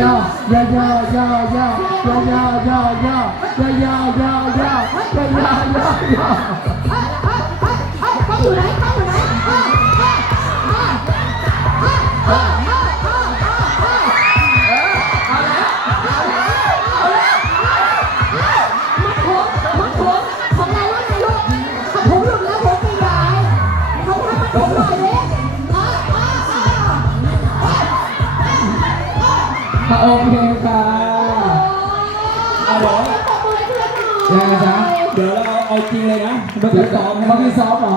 ย่อย่อย่อย่อย่อ อ่าโอเคค่ะอ่าบอกตบมือให้เพื่อนหน่อยยังไงจ๊ะเดี๋ยวเราเอาจริงเลยนะเมื่อเดี๋กี้ยวซ้อมเมื่อกี้ซ้อมเหรอ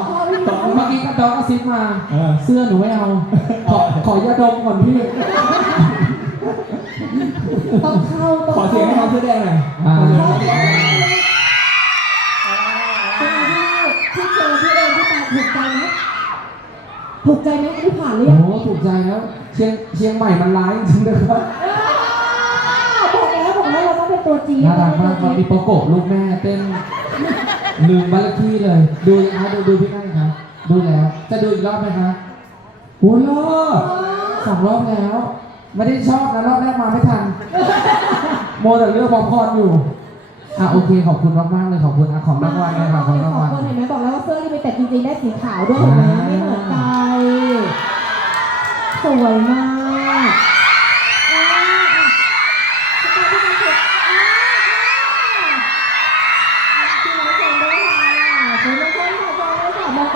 ต่อเมื่อกี้กระดองกระซิบมาเออเสื้อหนูไม่เอา ขอขอยาดมก่อนพี่ ต้องเข้าต้องขอเสียงให้น้องเสื้อแดงหน่อยอ่าขอเสียงให้น้องเสื้อแดงหน่อยเป็นไงพี่พี่เจอพี่เอ็มพี่ตาถูกใจไหมถูกใจไหมอันนี้ผ่านหรือโอ้ยังโหถูกใจแล้ว เชียงเชียงใหม่มันร้ายจริงๆนะครับ จีนน่ารักมากมันมีโปโกะลูกแม่เต้นลืมบ้านเลขที่เลย ดูยังคะดูดูพี่นั่นครับดูแล้ว จะดูอีกรอบไหมคะโอ้โหสองรอบแล้ว ไม่ได้ชอบนะรอบแรกมาไม่ทัน โมแต่เลือกป๊อปคอร์นอยู่อะโอเคขอบคุณมากๆเลยขอบคุณอะของรางวัลเลยค่ะของรางวัลคนเห็นไหมบอกแล้วว่าเสื้อที่มีแต่จริงๆได้สีขาวด้วยเห็นไหมไม่เหมือนกันสวยมาก